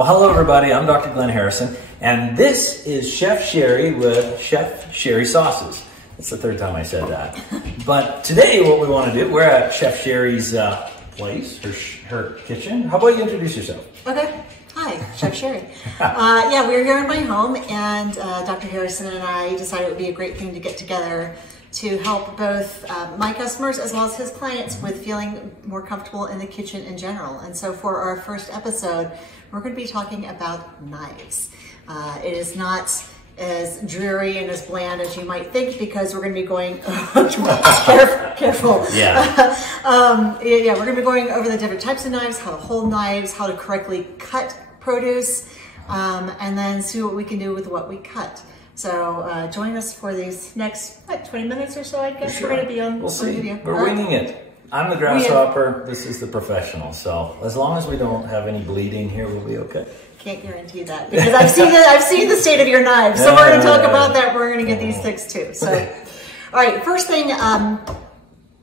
Well, hello everybody, I'm Dr. Glenn Harrison, and this is Chef Sherri with Chef Sherri Sauces. It's the third time I said that. But today what we want to do, we're at Chef Sherri's place, her kitchen. How about you introduce yourself? Okay. Hi, Chef Sherri. Yeah, we're here in my home, and Dr. Harrison and I decided it would be a great thing to get together to help both my customers as well as his clients with feeling more comfortable in the kitchen in general. And so for our first episode, we're going to be talking about knives. It is not as dreary and as bland as you might think, because we're going to be going careful. Yeah. Yeah, we're going to be going over the different types of knives, how to hold knives, how to correctly cut produce, and then see what we can do with what we cut. So join us for these next 20 minutes or so, I guess. Sure. We're going to be on. We'll see. We're winging it. I'm the grasshopper. This is the professional. So as long as we don't have any bleeding here, we'll be okay. Can't guarantee that, because I've seen the state of your knives. So we're going to talk about that. We're going to get these fixed too. So, all right. First thing,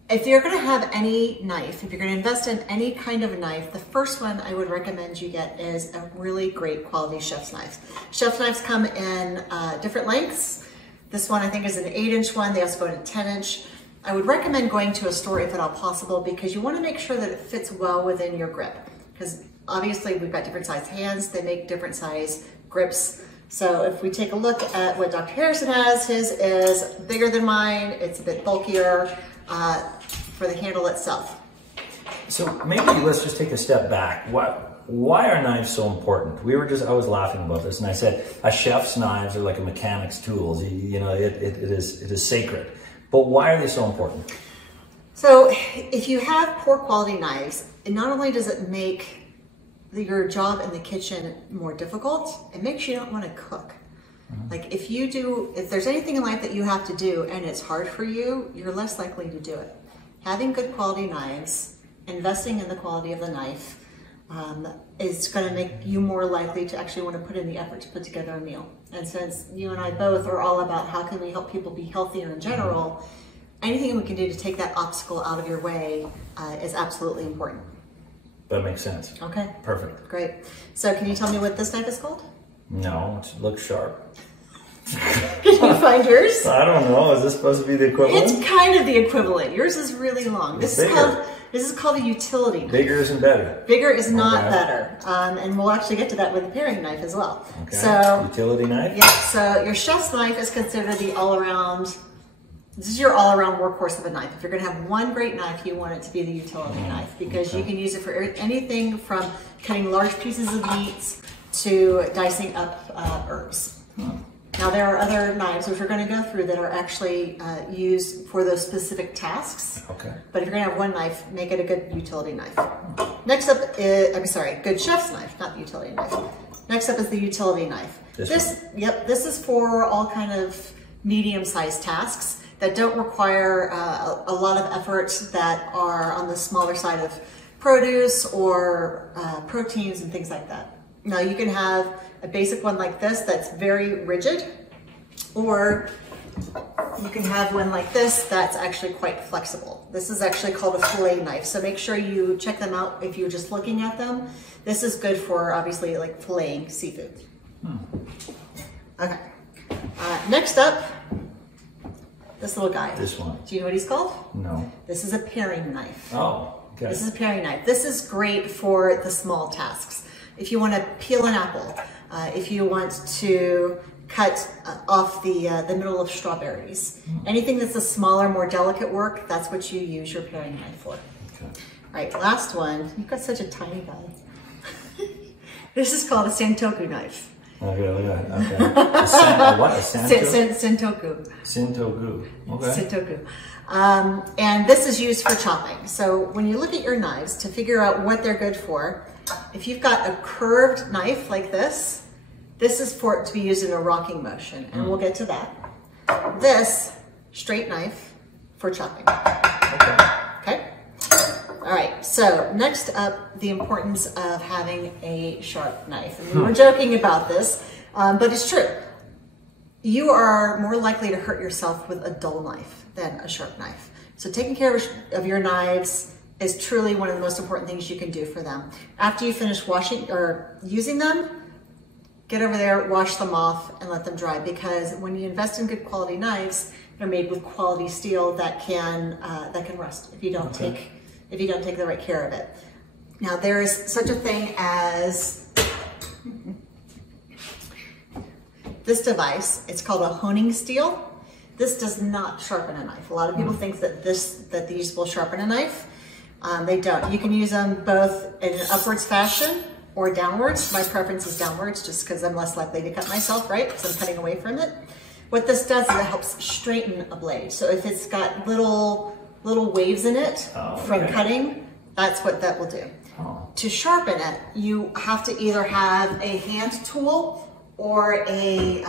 if you're going to have any knife, if you're going to invest in any kind of knife, the first one I would recommend you get is a really great quality chef's knife. Chef's knives come in different lengths. This one I think is an 8-inch one. They also go in a 10-inch. I would recommend going to a store if at all possible, because you want to make sure that it fits well within your grip. Because obviously we've got different size hands. They make different size grips. So if we take a look at what Dr. Harrison has, his is bigger than mine. It's a bit bulkier for the handle itself. So maybe let's just take a step back. Why are knives so important? I was laughing about this, and I said a chef's knives are like a mechanic's tools. You know, it is sacred. But why are they so important? So if you have poor quality knives, it not only does it make your job in the kitchen more difficult, it makes you not want to cook. Like if there's anything in life that you have to do and it's hard for you, you're less likely to do it. Having good quality knives, investing in the quality of the knife, is going to make you more likely to actually want to put in the effort to put together a meal. And since you and I both are all about how can we help people be healthier in general, anything we can do to take that obstacle out of your way is absolutely important. That makes sense. Okay. Perfect. Great. So can you tell me what this knife is called? No, it looks sharp. Can you find yours? I don't know. Is this supposed to be the equivalent? It's kind of the equivalent. Yours is really long. This is called a utility knife. Bigger isn't better. Bigger is not better. And we'll actually get to that with the paring knife as well. Okay. So, utility knife? Yeah. So your chef's knife is considered the all-around. This is your all-around workhorse of a knife. If you're going to have one great knife, you want it to be the utility knife, because you can use it for anything from cutting large pieces of meats to dicing up herbs. Now there are other knives which we're going to go through that are actually used for those specific tasks. Okay. But if you're going to have one knife, make it a good utility knife. Next up is, good chef's knife, not the utility knife. Next up is the utility knife. This is for all kind of medium-sized tasks that don't require a lot of effort, that are on the smaller side of produce or proteins and things like that. Now you can have a basic one like this that's very rigid, or you can have one like this that's actually quite flexible. This is actually called a fillet knife, so make sure you check them out if you're just looking at them. This is good for obviously like filleting seafood. Okay. Next up, this little guy. This one. Do you know what he's called? No. This is a paring knife. Oh, okay. This is a paring knife. This is great for the small tasks. If you want to peel an apple, if you want to cut off the middle of strawberries, anything that's a smaller, more delicate work, that's what you use your paring knife for. Okay. All right, last one. You've got such a tiny guy. This is called a santoku knife. Okay, look at that. Okay. What? A Sentoku. Sentoku. Okay. Sentoku. And this is used for chopping. So when you look at your knives to figure out what they're good for, if you've got a curved knife like this, this is for it to be used in a rocking motion, and we'll get to that. This straight knife for chopping. Okay. All right, so next up, the importance of having a sharp knife. And we were joking about this, but it's true. You are more likely to hurt yourself with a dull knife than a sharp knife. So taking care of your knives is truly one of the most important things you can do for them. After you finish washing or using them, get over there, wash them off, and let them dry, because when you invest in good quality knives, they're made with quality steel that can rust if you don't take the right care of it. Now, there is such a thing as this device. It's called a honing steel. This does not sharpen a knife. A lot of people think that these will sharpen a knife. They don't. You can use them both in an upwards fashion or downwards. My preference is downwards, just because I'm less likely to cut myself, right? Because I'm cutting away from it. What this does is it helps straighten a blade. So if it's got little waves in it from cutting, that's what that will do. To sharpen it, you have to either have a hand tool or a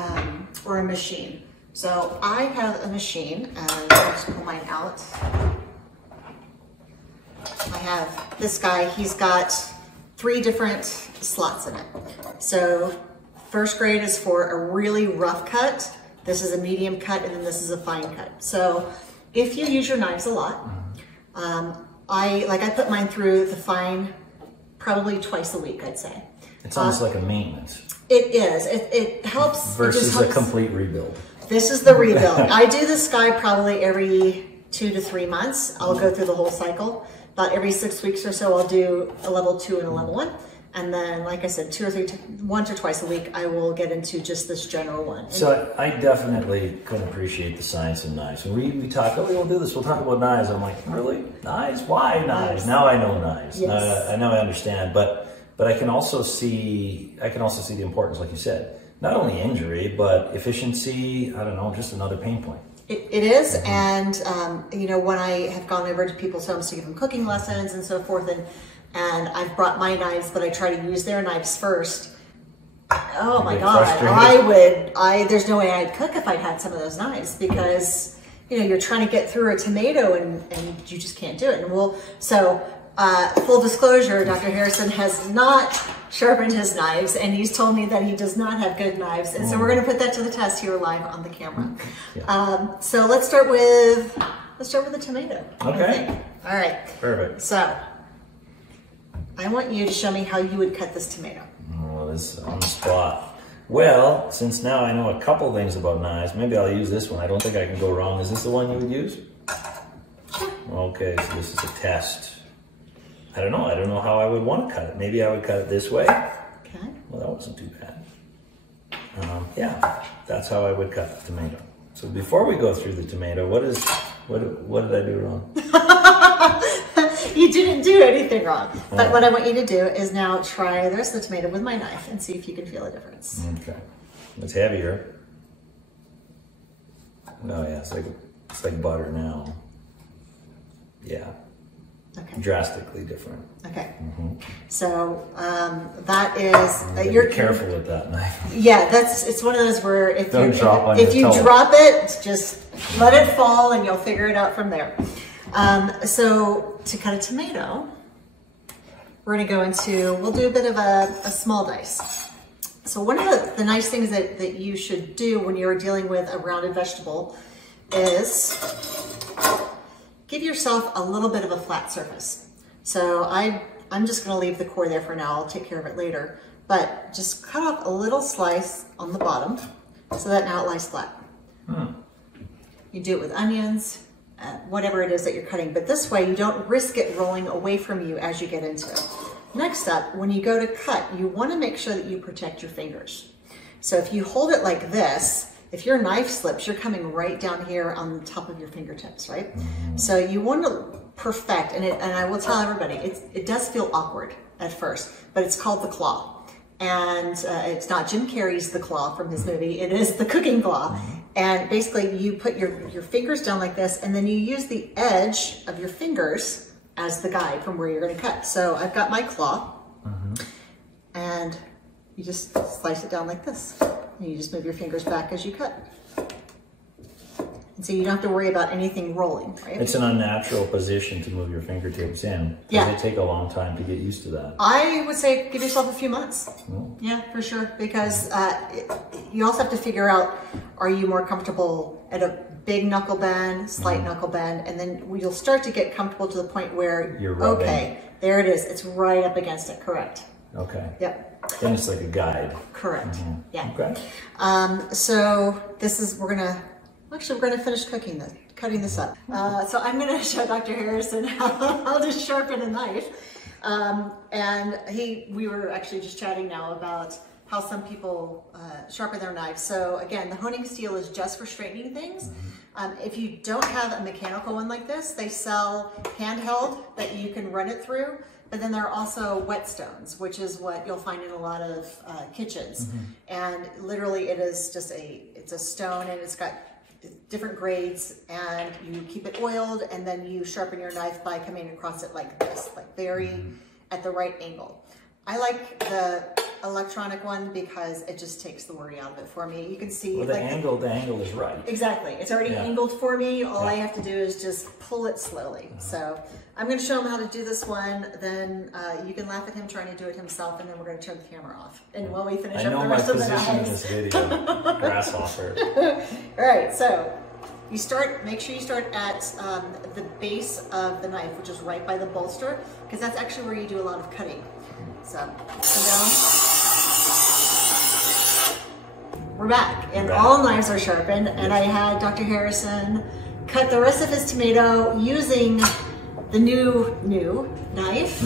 machine. So I have a machine, and I'll just pull mine out. I have this guy, he's got 3 different slots in it. So first grade is for a really rough cut, this is a medium cut, and then this is a fine cut. So if you use your knives a lot, I put mine through the fine probably twice a week, I'd say. It's almost like a maintenance. It is. It helps. Versus a complete rebuild. This is the rebuild. I do this guy probably every 2 to 3 months. I'll go through the whole cycle. About every 6 weeks or so, I'll do a level 2 and a level 1. And then, like I said, once or twice a week, I will get into just this general one. So I definitely can appreciate the science in knives. When we talk, we'll do this, we'll talk about knives. I'm like, really? Knives? Why knives? Now I know knives. Yes. I know I understand, but I can also see the importance, like you said, not only injury, but efficiency, I don't know, just another pain point. It is, and when I have gone over to people's homes to give them cooking lessons and so forth, and I've brought my knives, but I try to use their knives first. Oh my God, there's no way I'd cook if I'd had some of those knives, because you're trying to get through a tomato and you just can't do it. And full disclosure, Dr. Harrison has not sharpened his knives, and he's told me that he does not have good knives. And so we're going to put that to the test here live on the camera. Yeah. So let's start with the tomato. Okay. All right. Perfect. So I want you to show me how you would cut this tomato. Oh, this on the spot. Well, since now I know a couple things about knives, maybe I'll use this one. I don't think I can go wrong. Is this the one you would use? Sure. Okay, so this is a test. I don't know how I would want to cut it. Maybe I would cut it this way. Okay. Well, that wasn't too bad. Yeah, that's how I would cut the tomato. So before we go through the tomato, what did I do wrong? You didn't do anything wrong. But what I want you to do is now try the rest of the tomato with my knife and see if you can feel a difference. Okay. It's heavier. Oh yeah, it's like butter now. Yeah. Okay. Drastically different. Okay. So that is You're careful with that knife. Yeah, it's one of those where if you drop it, just let it fall and you'll figure it out from there. So to cut a tomato, we're going to go we'll do a bit of a small dice. So one of the nice things that you should do when you're dealing with a rounded vegetable is give yourself a little bit of a flat surface. So I'm just going to leave the core there for now. I'll take care of it later. But just cut off a little slice on the bottom so that now it lies flat. You do it with onions, whatever it is that you're cutting. But this way you don't risk it rolling away from you as you get into it. Next up, when you go to cut, you want to make sure that you protect your fingers. So if you hold it like this, if your knife slips, you're coming right down here on the top of your fingertips, right? So you want to perfect, and I will tell everybody, it does feel awkward at first, but it's called the claw. And it's not Jim Carrey's The Claw from his movie, it is the cooking claw. And basically you put your fingers down like this, and then you use the edge of your fingers as the guide from where you're going to cut. So I've got my claw, and you just slice it down like this. And you just move your fingers back as you cut. And so you don't have to worry about anything rolling, right? It's an unnatural position to move your fingertips in. Does it take a long time to get used to that? I would say give yourself a few months. Oh. Yeah, for sure. Because you also have to figure out, are you more comfortable at a big knuckle bend, slight knuckle bend, and then you'll start to get comfortable to the point where, you're rubbing. Okay, there it is. It's right up against it, correct. Okay. Yep. Then it's like a guide. Correct. Yeah. Okay. So this is, we're gonna finish cutting this up. So I'm gonna show Dr. Harrison how to sharpen a knife. And we were actually just chatting now about how some people sharpen their knives. So again, the honing steel is just for straightening things. If you don't have a mechanical one like this, they sell handheld that you can run it through. But then there are also whetstones, which is what you'll find in a lot of kitchens. And literally it is just it's a stone, and it's got different grades, and you keep it oiled, and then you sharpen your knife by coming across it like this, like very at the right angle. I like the electronic one because it just takes the worry out of it for me. You can see, well, the angle is right. Exactly. It's already angled for me. All I have to do is just pull it slowly. So I'm going to show him how to do this one. Then you can laugh at him trying to do it himself, and then we're going to turn the camera off. And while we finish up the rest of the knives. I know my position in this video. Grasshopper. All right. So make sure you start at the base of the knife, which is right by the bolster, because that's actually where you do a lot of cutting. So come down. We're back, and all knives are sharpened, and I had Dr. Harrison cut the rest of his tomato using the new knife.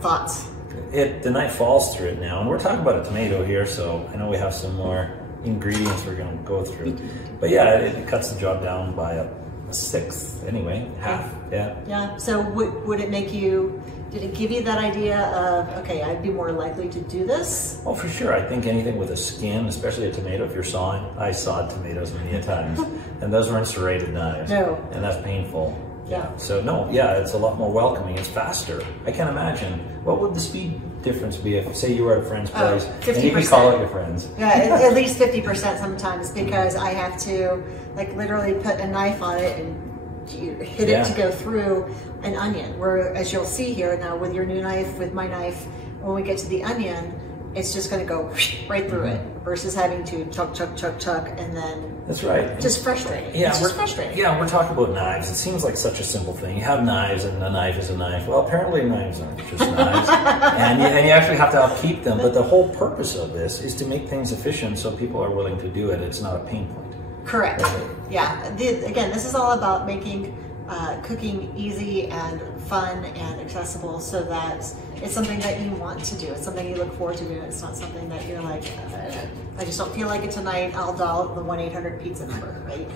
Thoughts? The knife falls through it now, and we're talking about a tomato here, so I know we have some more ingredients we're going to go through. But yeah, it cuts the job down by a sixth anyway, half. Yeah. So would it make you? Did it give you that idea of, okay, I'd be more likely to do this? Oh, for sure. I think anything with a skin, especially a tomato, if you're sawing, I sawed tomatoes many a times, and those weren't serrated knives. No. And that's painful. Yeah. So no, it's a lot more welcoming. It's faster. I can't imagine. What would the speed difference be if, say, you were at a friend's place, 50%. and you could call out your friends? Yeah, at least 50% sometimes, because I have to, like, literally put a knife on it and hit it to go through an onion, where, as you'll see here now with your new knife, with my knife, when we get to the onion, it's just going to go right through it, versus having to chuck, and then that's right. Just frustrating. Yeah, it's just frustrating. Yeah, we're talking about knives. It seems like such a simple thing. You have knives, and a knife is a knife. Well, apparently knives aren't just knives, and you actually have to upkeep them. But the whole purpose of this is to make things efficient, so people are willing to do it. It's not a pain point. Correct. Yeah. Again, this is all about making cooking easy and fun and accessible, so that it's something that you want to do. It's something you look forward to doing. It's not something that you're like, I just don't feel like it tonight. I'll dial the 1-800 pizza number, right?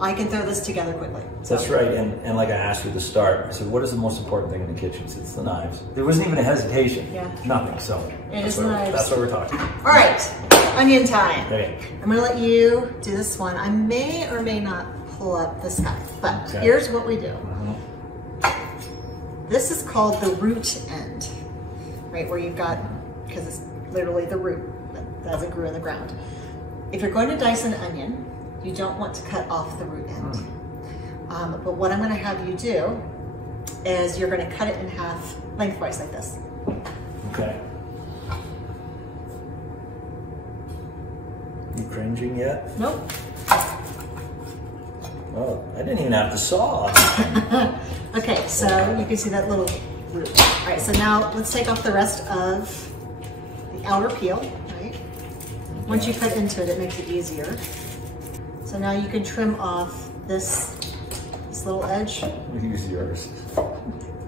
I can throw this together quickly. So. That's right. And like I asked you at the start, I said, what is the most important thing in the kitchen? It's the knives. There wasn't even a hesitation. Yeah. Nothing. So that's what we're talking about. All right. Onion time. Okay. I'm going to let you do this one. I may or may not pull up this guy, but here's what we do. This is called the root end, right? Where you've got, because it's literally the root as it grew in the ground. If you're going to dice an onion, you don't want to cut off the root end. But what I'm going to have you do is you're going to cut it in half lengthwise like this. Okay. You cringing yet? Nope. Oh, I didn't even have to saw. Okay, so you can see that little root. All right, so now let's take off the rest of the outer peel, right? Once you cut into it, it makes it easier. So now you can trim off this little edge. Use yours.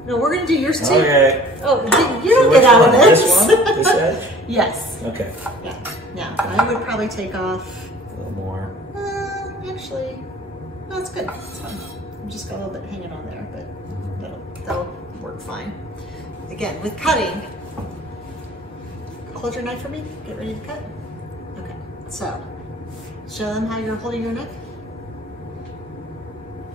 No, we're going to do yours too. Okay. Oh, you don't get out of this. This one? This edge? Yes. Okay. Yeah. Now, I would probably take off a little more. Actually, no, it's good. It's fine. I'm just got a little bit hanging on there, but that'll work fine. Again, with cutting, hold your knife for me. Get ready to cut. Okay. So, show them how you're holding your knife.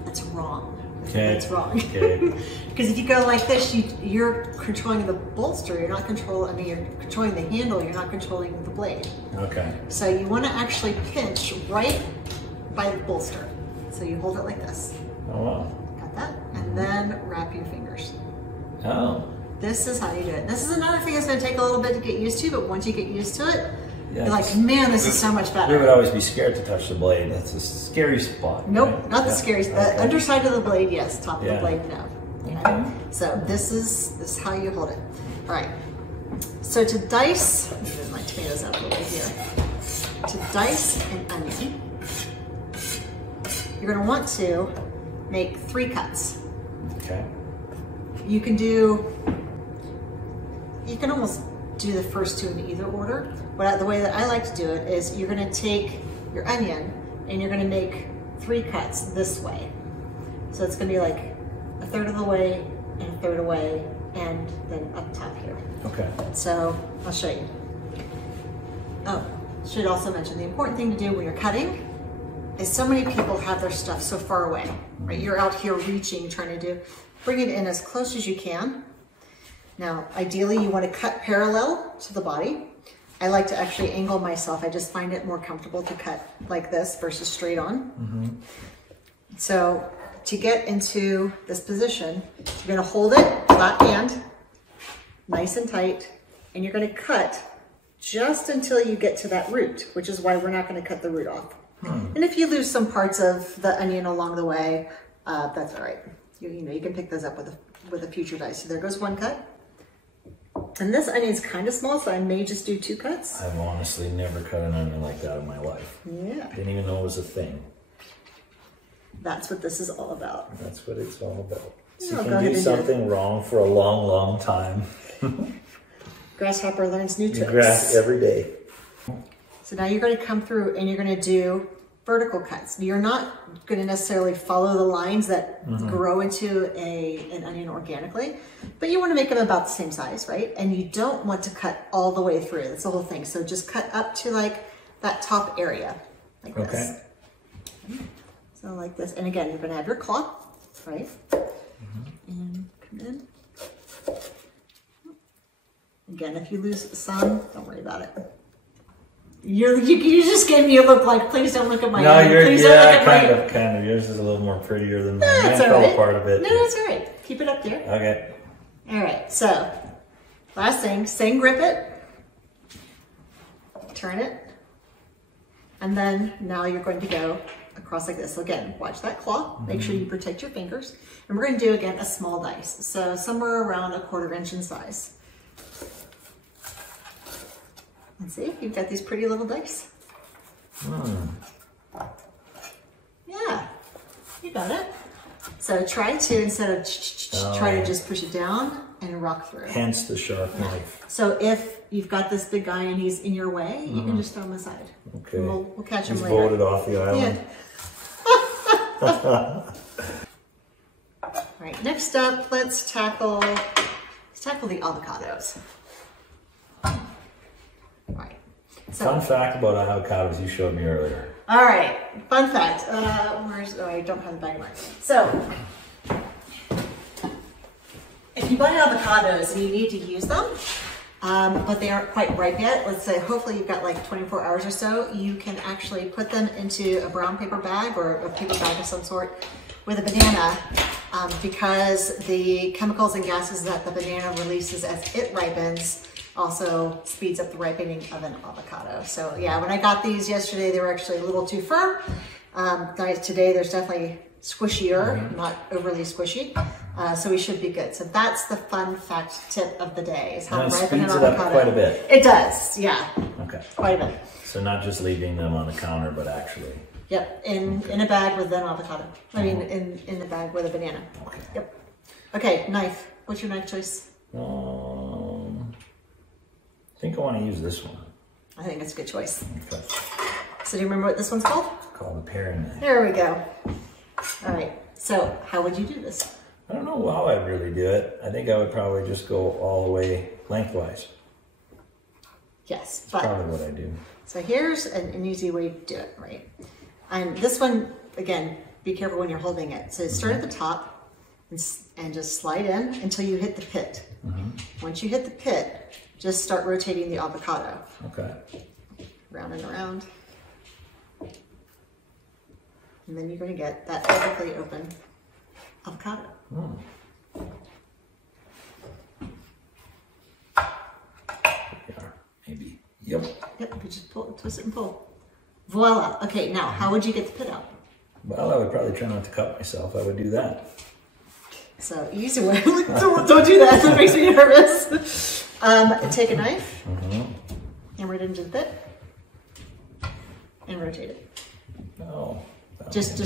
That's wrong. Okay. That's wrong. Okay. Because if you go like this, you're controlling the bolster. You're not controlling. I mean, you're controlling the handle. You're not controlling the blade. Okay. So you want to actually pinch right by the bolster. So you hold it like this. Oh, wow. Got that? And then wrap your fingers. Oh. This is how you do it. This is another thing that's going to take a little bit to get used to, but once you get used to it, Yeah, you're like, man, this is so much better. You would always be scared to touch the blade. That's a scary spot. Nope, right? not the scariest. The underside of the blade, yes. Top of the blade, no. Okay. So this is how you hold it. All right. So to dice, let me move my tomatoes out a little bit here. To dice an onion, you're going to want to make 3 cuts. Okay. You can almost do the first 2 in either order. But the way that I like to do it is you're going to take your onion and you're going to make 3 cuts this way. So it's going to be like a third of the way and a third away and then up top here. Okay. So I'll show you. Oh, should also mention the important thing to do when you're cutting is so many people have their stuff so far away, right? You're out here reaching, trying to bring it in as close as you can. Now, ideally you want to cut parallel to the body. I like to actually angle myself. I just find it more comfortable to cut like this versus straight on. Mm-hmm. So to get into this position, you're going to hold it flat hand, nice and tight, and you're going to cut just until you get to that root, which is why we're not going to cut the root off. And if you lose some parts of the onion along the way, that's all right. You know, you can pick those up with a future dice. So there goes 1 cut. And this onion's kind of small, so I may just do 2 cuts. I've honestly never cut an onion like that in my life. Yeah. Didn't even know it was a thing. That's what this is all about. That's what it's all about. So Yeah, you can do something wrong for a long, long time. Grasshopper learns new tricks. Grass every day. So now you're going to come through and you're going to do vertical cuts. You're not going to necessarily follow the lines that grow into an onion organically, but you want to make them about the same size, right? And you don't want to cut all the way through. That's the whole thing. So just cut up to like that top area, like this. So like this. And again, you're going to have your claw, right? And come in. Again, if you lose some, don't worry about it. You just gave me a look like, please don't look at my hand. Please don't look at kind of. Yours is a little more prettier than mine. That's Mine all right. fell apart a bit. No, that's all right. Keep it up there. Okay. All right. So, last thing, same grip it, turn it, and then now you're going to go across like this. So again, watch that claw. Make sure you protect your fingers. And we're going to do again a small dice. So somewhere around 1/4 inch in size. And see, you've got these pretty little dice. Yeah, you got it. So try to, instead of try to just push it down and rock through. Hence the sharp knife. So if you've got this big guy and he's in your way, you can just throw him aside. Okay. And we'll catch him He's later. voted off the island. Yeah. All right, next up, let's tackle the avocados. Right. So, Fun fact about avocados you showed me earlier. all right, fun fact. I don't have the bag of mine. So, if you buy avocados and you need to use them, but they aren't quite ripe yet, let's say hopefully you've got like 24 hours or so, you can actually put them into a brown paper bag or a paper bag of some sort with a banana, because the chemicals and gases that the banana releases as it ripens also speeds up the ripening of an avocado. So yeah, when I got these yesterday, they were actually a little too firm. Today, there's definitely squishier, not overly squishy. So we should be good. So that's the fun fact tip of the day, is how to ripen an avocado. It speeds it up quite a bit. It does, yeah. Okay. Quite a bit. So not just leaving them on the counter, but actually. Yep, in a bag with an avocado. I mean, in the bag with a banana. Okay. Yep. Okay, knife. What's your knife choice? I think I want to use this one. I think it's a good choice. Okay. So do you remember what this one's called? It's called a paring knife. There we go. All right. So how would you do this? I don't know how I'd really do it. I think I would probably just go all the way lengthwise. Yes, That's probably what I do. So here's an easy way to do it, right? And this one, again, be careful when you're holding it. So start at the top and just slide in until you hit the pit. Once you hit the pit, just start rotating the avocado. Okay. Round and around. And then you're going to get that perfectly open avocado. Mm. Maybe. Yep. Yep, you just pull, twist it and pull. Voila. Okay, now how would you get the pit out? Well, I would probably try not to cut myself. I would do that. So easy way. don't do that. That makes me nervous. Take a knife, hammer it into the pit, and rotate it. Oh. Just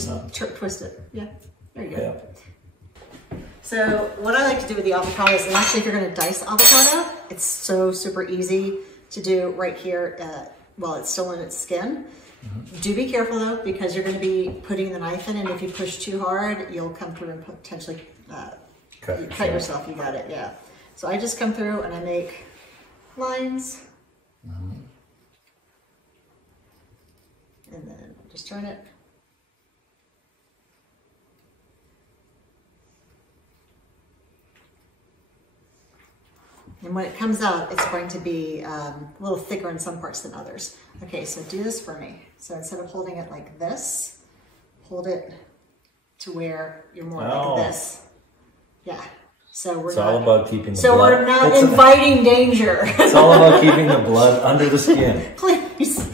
twist it. Yeah. There you go. Yeah. So what I like to do with the avocados, and actually if you're going to dice avocado, it's so super easy to do right here while it's still in its skin. Do be careful though, because you're going to be putting the knife in, and if you push too hard, you'll come through and potentially cut yourself. You got it, yeah. So I just come through and I make lines, and then just turn it. And when it comes out, it's going to be a little thicker in some parts than others. Okay, so do this for me. So instead of holding it like this, hold it to where you're more like this. Yeah. So we're all about keeping the blood. So we're not inviting danger. It's all about keeping the blood under the skin. Please.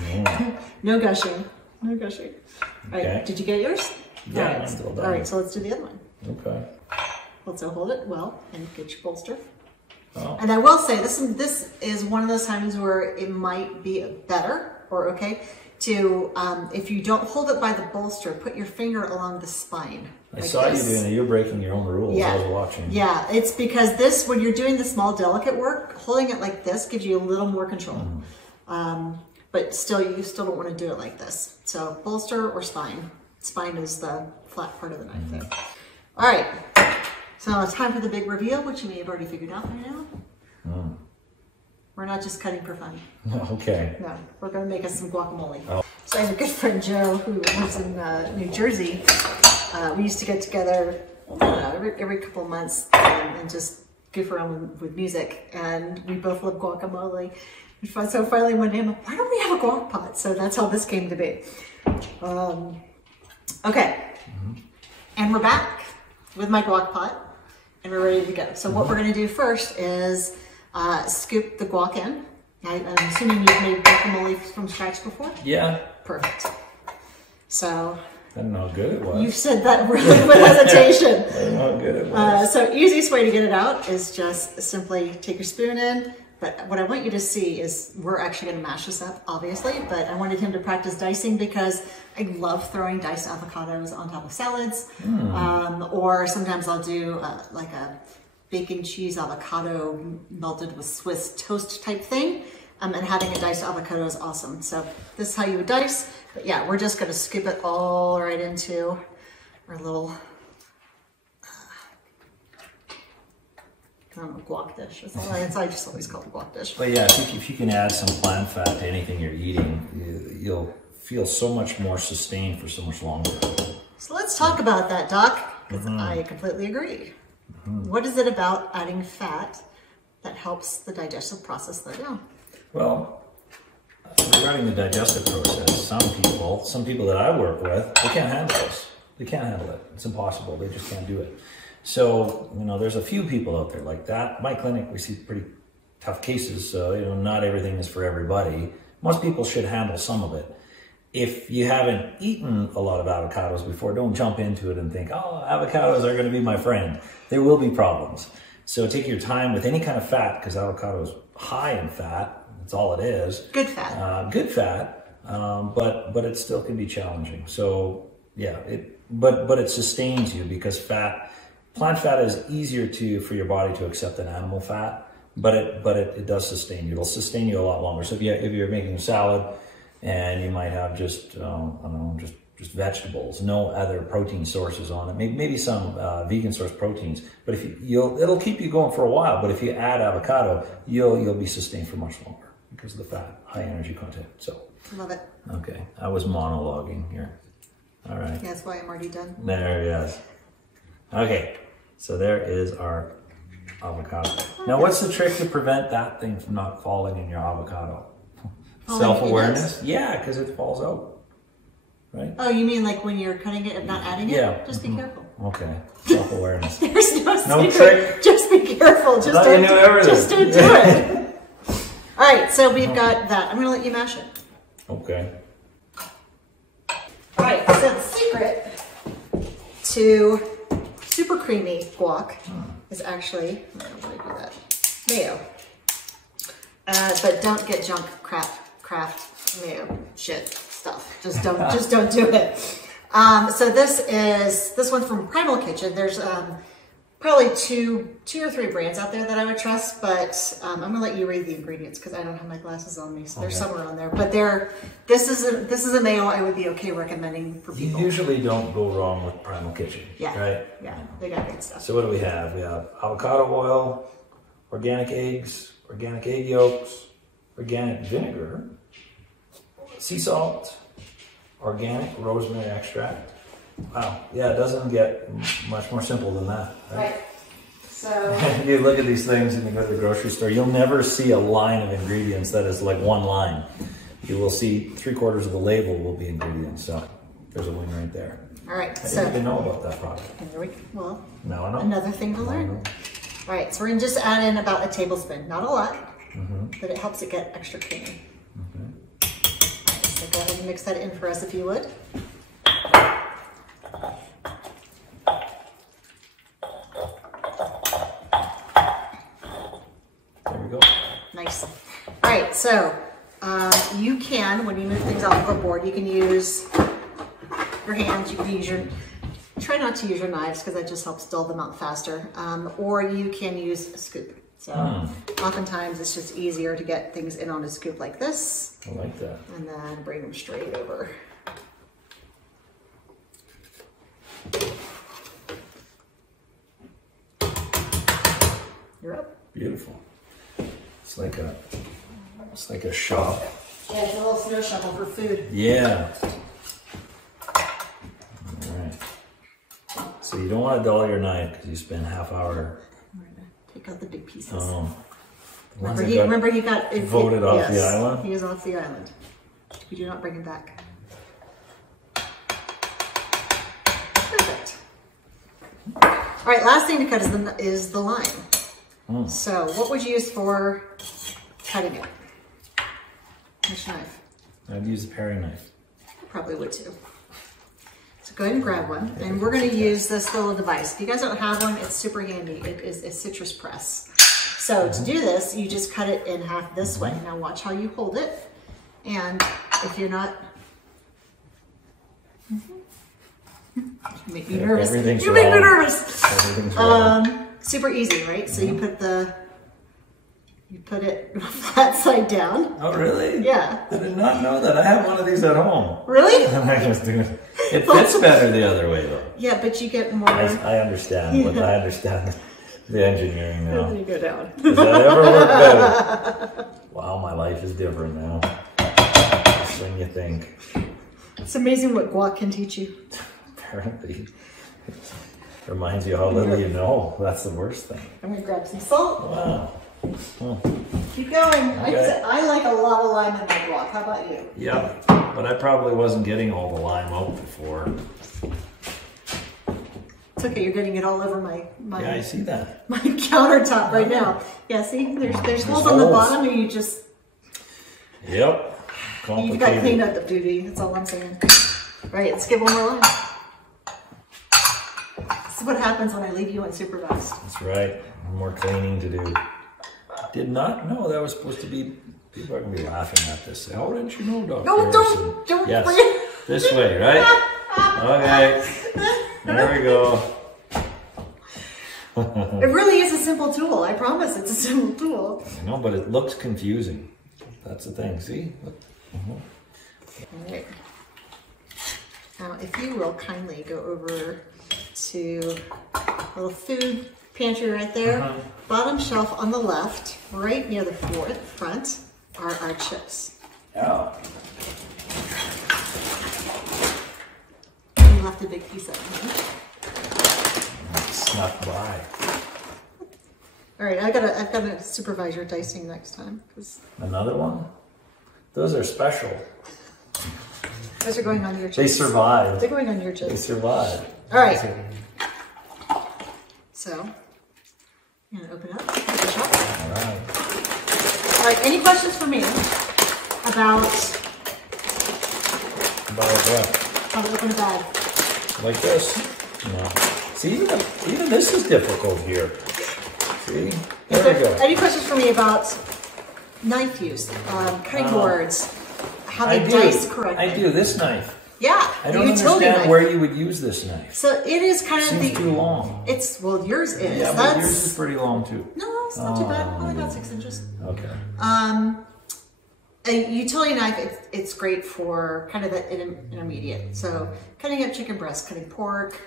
No gushing. No gushing. All right, did you get yours? Yeah, all right. I'm still done. All right, so let's do the other one. Okay. Also hold it well and get your bolster. Oh. And I will say, this is one of those times where it might be better or okay to, if you don't hold it by the bolster, put your finger along the spine. I saw you doing it. You're breaking your own rules. Yeah. I was watching. Yeah, it's because this, when you're doing the small, delicate work, holding it like this gives you a little more control. But still, you still don't want to do it like this. So bolster or spine. Spine is the flat part of the knife there. All right. So now it's time for the big reveal, which you may have already figured out by now. We're not just cutting for fun. Okay. No, we're going to make us some guacamole. Oh. So I have a good friend, Joe, who lives in New Jersey. We used to get together every couple of months and just goof around with music. And we both love guacamole. So finally one day I'm like, why don't we have a guac pot? So that's how this came to be. Okay. And we're back with my guac pot. And we're ready to go. So what we're going to do first is scoop the guac in. I'm assuming you've made guacamole from scratch before? Yeah. Perfect. So I don't know how good it was. You said that really with hesitation. I don't know how good it was. So easiest way to get it out is just simply take your spoon in. But what I want you to see is we're actually going to mash this up, obviously, but I wanted him to practice dicing because I love throwing diced avocados on top of salads. Or sometimes I'll do like a bacon cheese avocado melted with Swiss toast type thing. And having a diced avocado is awesome. So this is how you would dice. But yeah, we're just going to scoop it all right into our little I don't know, guac dish. I just always call it guac dish. But yeah, if you can add some plant fat to anything you're eating, you'll feel so much more sustained for so much longer. So let's talk about that, Doc, because I completely agree. What is it about adding fat that helps the digestive process slow down? Well, regarding the digestive process, some people that I work with, they can't handle this. They can't handle it. It's impossible. They just can't do it. So, there's a few people out there like that. My clinic, we see pretty tough cases, so, not everything is for everybody. Most people should handle some of it. If you haven't eaten a lot of avocados before, don't jump into it and think, oh, avocados are going to be my friend. There will be problems. So take your time with any kind of fat, because avocado is high in fat. That's all it is. Good fat. Good fat, but it still can be challenging. So, yeah, but it sustains you because plant fat is easier for your body to accept than animal fat, but it does sustain you. It'll sustain you a lot longer. So if you're making a salad and you might have just just vegetables, no other protein sources on it, maybe some vegan source proteins, but it'll keep you going for a while. But if you add avocado, you'll be sustained for much longer because of the fat, high energy content. So love it. Okay, I was monologuing here. All right. Yeah, that's why I'm already done. There it is. Okay. So there is our avocado. Now, what's the trick to prevent that thing from not falling in your avocado? Self-awareness? Yeah, because it falls out. right? Oh, you mean like when you're cutting it and not adding it? Yeah. Just be careful. Okay. Self-awareness. There's no secret. Trick. Just be careful. Just you knew everything. Just don't do it. All right, so we've got that. I'm going to let you mash it. Okay. All right, so the secret to super creamy guac is actually, I don't know how to do that, mayo. But don't get junk craft mayo shit stuff. Just don't do it. So this one from Primal Kitchen. There's probably two or three brands out there that I would trust, but I'm gonna let you read the ingredients because I don't have my glasses on me, so they're somewhere on there. But this is a mayo I would be okay recommending for people. You usually don't go wrong with Primal Kitchen, right? Yeah, they got good stuff. So what do we have? We have avocado oil, organic eggs, organic egg yolks, organic vinegar, sea salt, organic rosemary extract. Wow, yeah, it doesn't get much more simple than that. Right. So you look at these things and you go to the grocery store, you'll never see a line of ingredients that is like one line. You will see 3/4 of the label will be ingredients. So there's a win right there. All right. I didn't even know about that product. Well, now I know. Another thing to learn. All right, so we're gonna just add in about a tablespoon, not a lot, but it helps it get extra creamy. All right, so go ahead and mix that in for us if you would. There we go. Nice. All right, so you can, when you move things off of a board, you can use your hands, you can use your, try not to use your knives because that just helps dull them out faster, or you can use a scoop. So oftentimes it's just easier to get things in on a scoop like this. I like that. And then bring them straight over. You're up. Beautiful. It's like a shop. Yeah, it's a little snow shovel for food. Yeah. All right. So you don't want to dull your knife because you spend half hour. Take out the big pieces. Oh. Remember he got voted off the island? He is off the island. We do not bring him back. Perfect. All right, last thing to cut is the lime. So what would you use for cutting it? Which knife? I'd use a paring knife. I probably would too. So go ahead and grab one. And we're going to use this little device. If you guys don't have one, it's super handy. It is a citrus press. So to do this, you just cut it in half this way. Now watch how you hold it. And if you're not... You make me nervous. You make me nervous. Super easy, right? So you put it flat side down. Oh, really? Yeah. I did not know that. I have one of these at home. Really? And I just do it. It fits better the other way, though. Yeah, but you get more... I understand, but I understand the engineering now. You go down. Does that ever work better? Wow, my life is different now. Worse than you think. It's amazing what guac can teach you. Apparently. It reminds you how little you know. That's the worst thing. I'm going to grab some salt. Wow. Keep going. Okay. I like a lot of lime in my guac. How about you? Yeah, but I probably wasn't getting all the lime out before. It's okay. You're getting it all over my Yeah, I see that. my countertop right now. Yeah, see? There's holes on the bottom and you just... Yep. You've got cleanup up duty. That's all I'm saying. Right, let's give one more lime. This is what happens when I leave you unsupervised. That's right. More cleaning to do. Did not know that was supposed to be. People are gonna be laughing at this. How didn't you know, Dr. No, don't. Yes, this way, right? Okay. There we go. It really is a simple tool. I promise it's a simple tool. I know, but it looks confusing. That's the thing. See? All right. Now, if you will kindly go over to a little food pantry right there. Bottom shelf on the left, right near the front, are our chips. Yeah. You left a big piece of them. Snuck by. All right, I've got to supervise your dicing next time. Another one? Those are special. Those are going on your chest. They survived. They're going on your chest. They survived. All right. So, I'm going to open up. All right. All right, any questions for me about what? how to open a bag? Like this? No. See, even this is difficult here. See? There we go. Any questions for me about knife use, cutting boards, how to dice correctly? I do. This knife. Yeah, I don't understand where you would use this knife. So it is kind of Seems too long. It's, well, yours is. Yeah, but yours is pretty long too. No, it's not too bad. Only about 6 inches. Okay. A utility knife, it's great for kind of the intermediate. So cutting up chicken breast, cutting pork,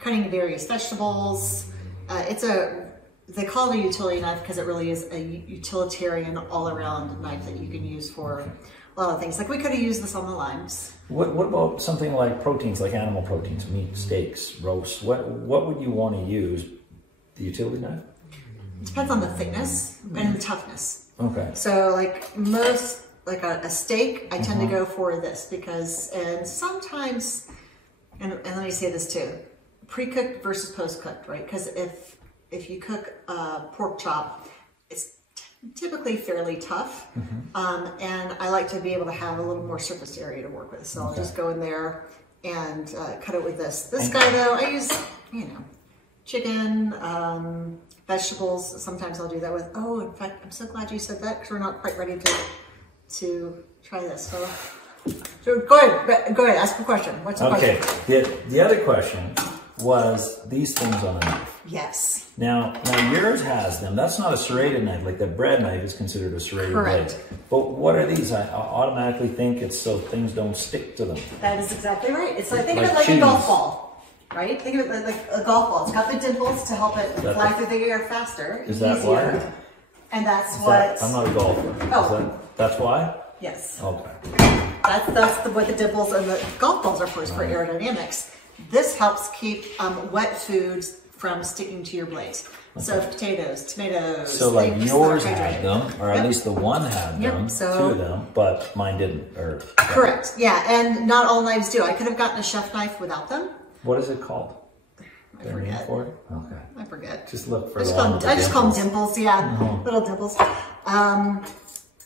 cutting various vegetables. They call it a utility knife because it really is a utilitarian all-around knife that you can use for a lot of things. Like we could have used this on the limes. What about something like proteins, like animal proteins, meat, steaks, roasts? What would you want to use? The utility knife? It depends on the thickness and the toughness. Okay. So like most, like a steak, I tend to go for this because, and sometimes, and let me say this too, pre-cooked versus post-cooked, right? Because if you cook a pork chop, it's typically fairly tough. And I like to be able to have a little more surface area to work with. So I'll just go in there and cut it with this. This guy though, I use, chicken, vegetables. Sometimes I'll do that with, oh, in fact, I'm so glad you said that because we're not quite ready to try this. So go ahead, ask a question. What's the question? Okay, the other question was these things on a knife. Yes. Now yours has them. That's not a serrated knife. Like the bread knife is considered a serrated blade. But what are these? I automatically think it's so things don't stick to them. That is exactly right. It's like, think of it like a golf ball, right? Think of it like a golf ball. It's got the dimples to help it fly through the air faster. Is that why? And that's what... I'm not a golfer. Oh. That's why? Yes. Okay. That's what the dimples and the golf balls are for, is for aerodynamics. This helps keep wet foods from sticking to your blades. Okay. So potatoes, tomatoes. So like yours had them, or at least the one had them, two of them, but mine didn't. Correct. Yeah, and not all knives do. I could have gotten a chef knife without them. What is it called? I forget. For it? Okay. I forget. Just look for I just call them dimples. Yeah, little dimples.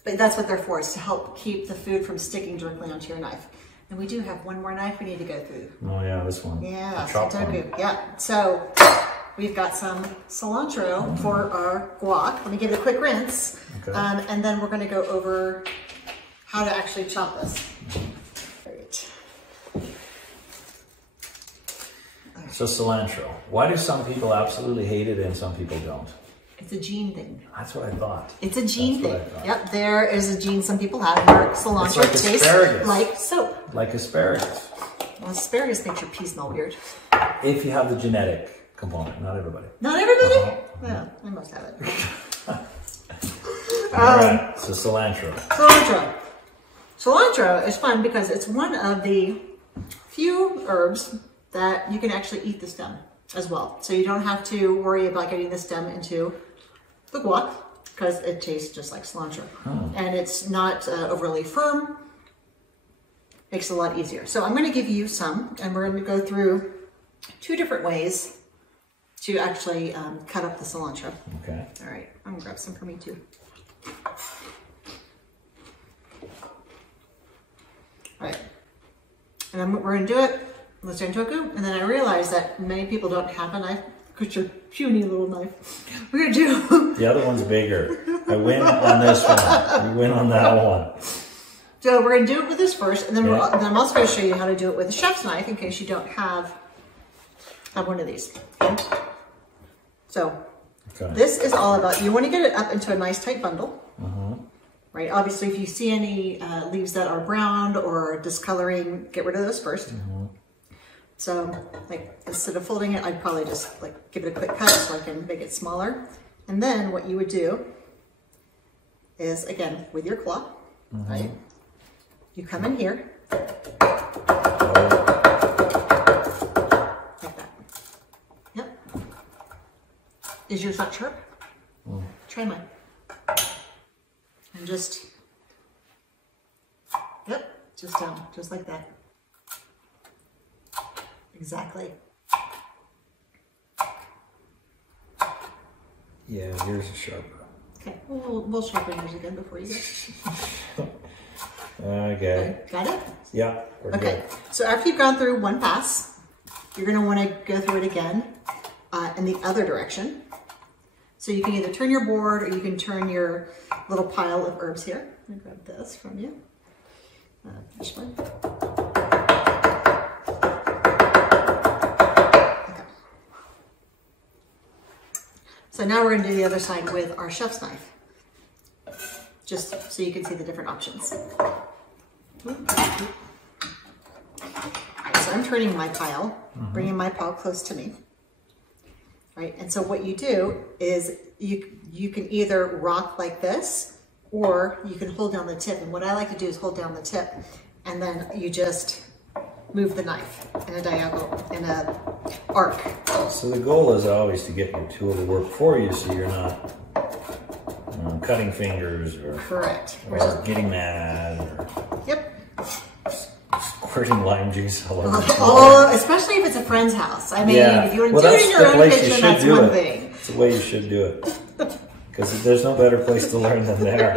But that's what they're for, is to help keep the food from sticking directly onto your knife. And we do have one more knife we need to go through. Oh yeah, this one. Yeah, yeah. So we've got some cilantro for our guac. Let me give it a quick rinse. Okay. And then we're going to go over how to actually chop this. All right. So cilantro. Why do some people absolutely hate it and some people don't? It's a gene thing. That's what I thought. It's a gene thing. Yep, there is a gene some people have where cilantro tastes like soap. Like asparagus. Well, asparagus makes your pee smell weird. If you have the genetic component, not everybody. Not everybody? Yeah, I must have it. All right, so cilantro. Cilantro is fun because it's one of the few herbs that you can actually eat the stem as well. So you don't have to worry about getting the stem into the guac because it tastes just like cilantro. And it's not overly firm. Makes it a lot easier. So I'm going to give you some, and we're going to go through 2 different ways to actually cut up the cilantro. Okay. All right, I'm going to grab some for me too. All right, and we're going to do it. Let's turn into a goop. And then I realized that many people don't have a knife because you're puny little knife. We're going to do... The other one's bigger. I win on this one. You win on that one. So we're going to do it with this first, and then, then I'm also going to show you how to do it with a chef's knife in case you don't have one of these. Okay? So this is all about, you want to get it up into a nice tight bundle. Right? Obviously, if you see any leaves that are brown or discoloring, get rid of those first. So, like, instead of folding it, I'd probably just like give it a quick cut so I can make it smaller. And then what you would do is, again, with your claw, right? You come in here, like that. Yep. Is yours not sharp? Try mine. And just just down, just like that. Exactly. Yeah, yours is sharper. Okay, we'll sharpen yours again before you go. Okay. Got it? Yeah. We're okay. Good. So after you've gone through one pass, you're going to want to go through it again in the other direction. So you can either turn your board or you can turn your little pile of herbs here. I'm going to grab this from you. This one. Okay. So now we're going to do the other side with our chef's knife. Just so you can see the different options. So I'm turning my pile, bringing my pile close to me. Right, and so what you do is you can either rock like this, or you can hold down the tip. And what I like to do is hold down the tip, and then you just move the knife in a diagonal, in a arc. So the goal is always to get your tool to work for you, so you're not cutting fingers or correct, or getting mad, or yep, squirting lime juice all over. Especially if it's a friend's house. I mean, yeah. if you want to do it in your own kitchen, that's one thing. It's the way you should do it, because there's no better place to learn than there.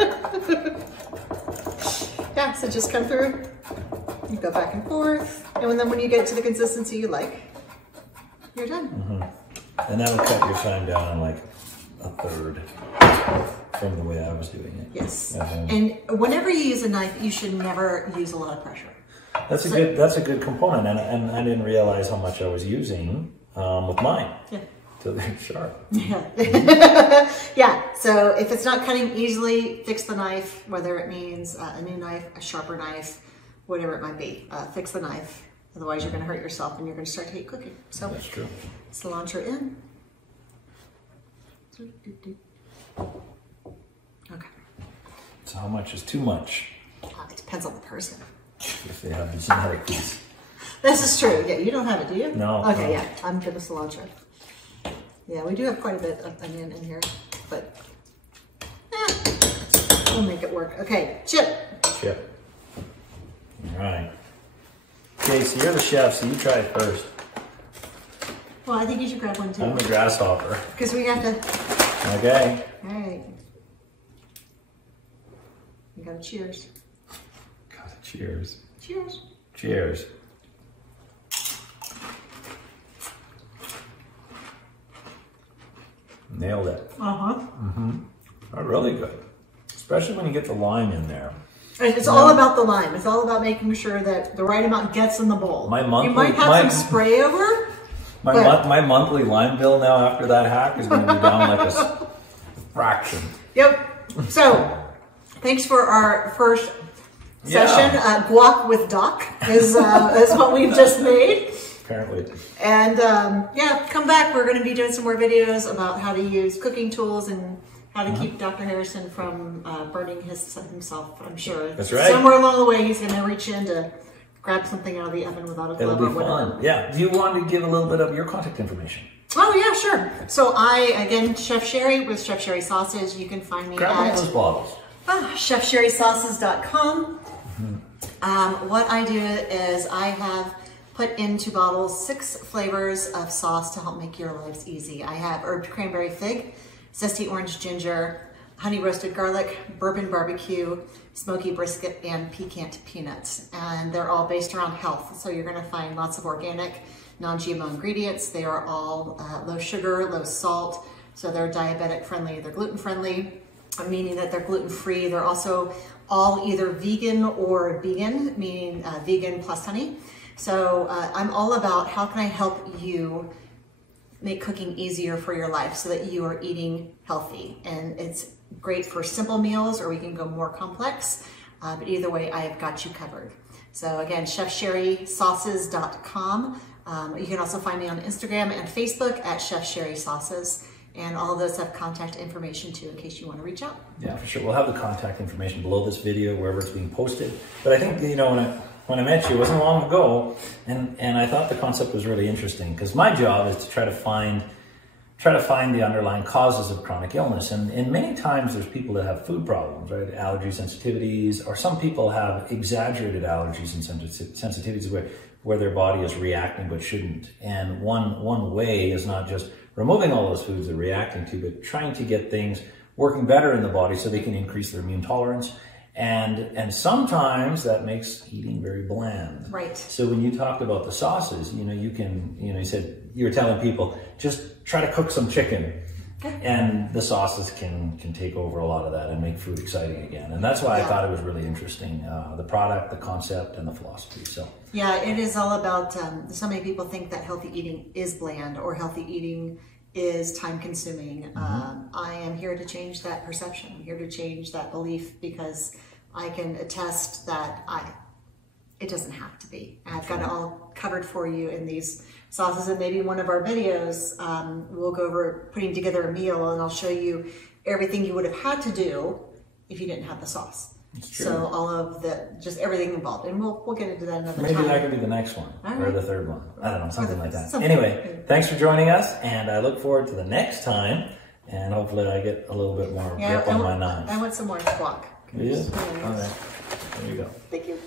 Yeah, so just come through, you go back and forth, and then when you get to the consistency you like, you're done. And that'll cut your time down like a third from the way I was doing it. Yes. And whenever you use a knife, you should never use a lot of pressure. That's a good component, and I didn't realize how much I was using with mine. Yeah. Till they're sharp. Yeah. Yeah. So if it's not cutting easily, fix the knife. Whether it means a new knife, a sharper knife, whatever it might be, fix the knife. Otherwise, you're going to hurt yourself, and you're going to start to hate cooking. So that's true. Cilantro in. Okay. So how much is too much? It depends on the person. If they have the genetic piece. This is true. Yeah, you don't have it, do you? No. Okay, no. yeah. I'm good with cilantro. Yeah, we do have quite a bit of onion in here, but we'll make it work. Okay, chip. Chip. All right. Okay, so you're the chef, so you try it first. Well, I think you should grab one too. I'm the grasshopper. Because we have to. Okay. All right. You got to cheers. God, cheers. Cheers. Cheers. Nailed it. Oh, really good. Especially when you get the lime in there. It's all about the lime. It's all about making sure that the right amount gets in the bowl. You might have some spray over. My monthly lime bill now after that hack is going to be down like a fraction. Yep. So, thanks for our first session. Guac with Doc is what we've just made. Apparently. And yeah, come back. We're going to be doing some more videos about how to use cooking tools and how to keep Dr. Harrison from burning himself, I'm sure. That's right. Somewhere along the way, he's going to reach in to grab something out of the oven without a glove or whatever. It'll be fun. Yeah. Do you want to give a little bit of your contact information? Oh, yeah, sure. So again, Chef Sherri with Chef Sherri Sausage. You can find me Grab one of those bottles. chefsherrisauces.com. What I do is I have put into bottles 6 flavors of sauce to help make your lives easy. I have herb cranberry fig, zesty orange ginger, honey roasted garlic, bourbon barbecue, smoky brisket, and piquant peanuts. And they're all based around health. So you're gonna find lots of organic, non-GMO ingredients. They are all low sugar, low salt. So they're diabetic friendly, they're gluten friendly, meaning that they're gluten free. They're also all either vegan or vegan, meaning vegan plus honey. So I'm all about how can I help you make cooking easier for your life so that you are eating healthy. And it's great for simple meals, or we can go more complex. But either way, I have got you covered. So again, chefsherrisauces.com. You can also find me on Instagram and Facebook at Chef Sherri Sauces. And all of those have contact information too, in case you want to reach out. Yeah, for sure. We'll have the contact information below this video, wherever it's being posted. But I think, you know, when I met you, it wasn't long ago, and I thought the concept was really interesting, because my job is to try to find try to find the underlying causes of chronic illness. And many times there's people that have food problems, right? Allergy sensitivities, or some people have exaggerated allergies and sensitivities where their body is reacting but shouldn't. And one way is not just removing all those foods they're reacting to, but trying to get things working better in the body so they can increase their immune tolerance. And sometimes that makes eating very bland. Right. So when you talked about the sauces, you said you were telling people just try to cook some chicken, and the sauces can take over a lot of that and make food exciting again. And that's why I thought it was really interesting, the product, the concept, and the philosophy. So yeah, it is all about. So many people think that healthy eating is bland or healthy eating is time consuming. I am here to change that perception. I'm here to change that belief, because I can attest that it doesn't have to be. I've got it all covered for you in these sauces, and maybe one of our videos we'll go over putting together a meal, and I'll show you everything you would have had to do if you didn't have the sauce. So all of just everything involved, and we'll get into that another time. Maybe that could be the next one, or the third one. I don't know, something like that. Anyway, thanks for joining us, and I look forward to the next time, and hopefully I get a little bit more grip on my knife. I want some more guac. You? All right, there you go. Thank you.